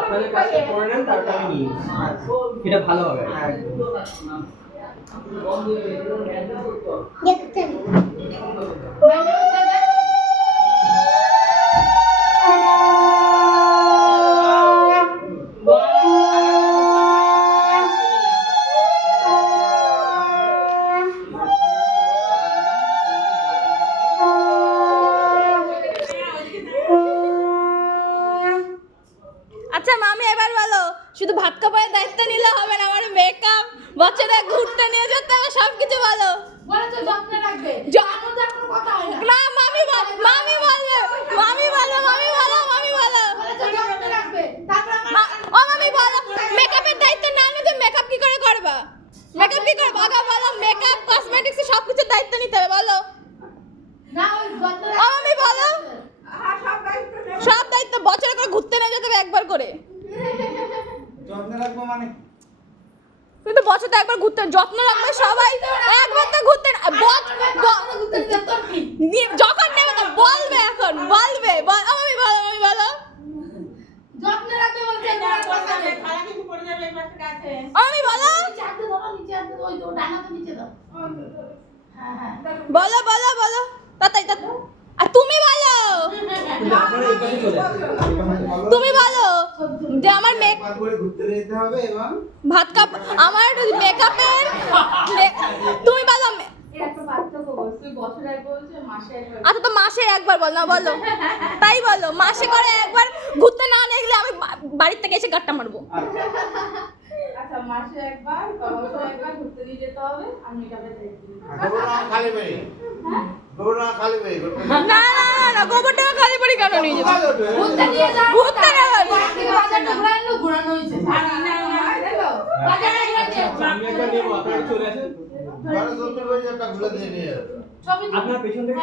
আপনাদের কাছে করে নেন, তারপর আমি নিই, এটা ভালো হবে। আচ্ছা মামি এবার বলো, শুধু ভাত কাপড়ের দায়িত্ব নিলে হবে না, আমার মেকআপ, বছরে ঘুরতে নিয়ে যেতে হবে, সবকিছু বলো। বলেছো যত্ন রাখবে, আমাদের কোনো কথা হয় না। না মামি বলবে, মামি বলো, মামি বলো, মামি বলো, মামি বলো। বলেছো যত্ন রাখবে, তারপর ও মামি বলো, মেকআপের দায়িত্ব না নিলে মেকআপ কি করে করবা? মেকআপ কি করে বাগা বলো, মেকআপ কসমেটিক্স সবকিছুর দায়িত্ব নিতে হবে বলো। না ওই যত্ন ও মামি বলো, হ্যাঁ সব দায়িত্ব নেব। সব দায়িত্ব বছরে করে ঘুরতে নিয়ে যেতে হবে একবার করে। যত্ন রাখবো মানে কিন্তু বছরে একবার ঘুরতে যত্ন রাখবে সবাই, একবার তো ঘুরতে যখন নেবে তো বলবে, এখন বলবে আমি বলো, আমি বলো যত্ন রাখবে বলছে না কথা নেই। খালা কিছু পড়ে যাবে এই পাশে কাছে। আমি বলো, নিচে হাতে ধরো, নিচে হাতে ওই তো ডানা তো নিচে দাও। হ্যাঁ হ্যাঁ বলো বলো বলো, তাই আর তুমি বলো, কিন্তু আপনারা এই পাশে চলে আসুন। তুমি বলো যে আমার একবার করে ঘুরতে যেতে হবে এবং ভাত কাপ আমার মেকআপের তুমি বলো একটা পার্থক্য বল, তুই বছরে একবার বলছিস, মাসে একবার। আচ্ছা তো মাসে একবার বল না, বলো তাই বলো, মাসে করে একবার ঘুরতে না নিয়ে গেলে আমি বাড়ির থেকে এসে গাট্টা মারবো। আচ্ছা মাসে একবার বা বছরে একবার ঘুরতে নিয়ে যেতে হবে, আর মেকআপের দায়িত্ব নিতে হবে। গোবরডাঙ্গা খালি বাড়ি গোবরডাঙ্গা খালি বাড়ি না না না গোবরটা খালি বাড়ি কেন নিয়ে যাবো? ঘুরতে নিয়ে যাও। ঘুরতে নেবো। বাড়ি থেকে বাজারটা ঘোরানো ঘোরানো হয়েছে। আর না না দেখো, বাজারে ঘোরাচ্ছে। আমি একটা নেবো, আপনারা চলে আসেন। ঘরে 70 বছর একটা ঘুরে দিয়ে নিয়ে যাবে সবই আপনার পেছন থেকে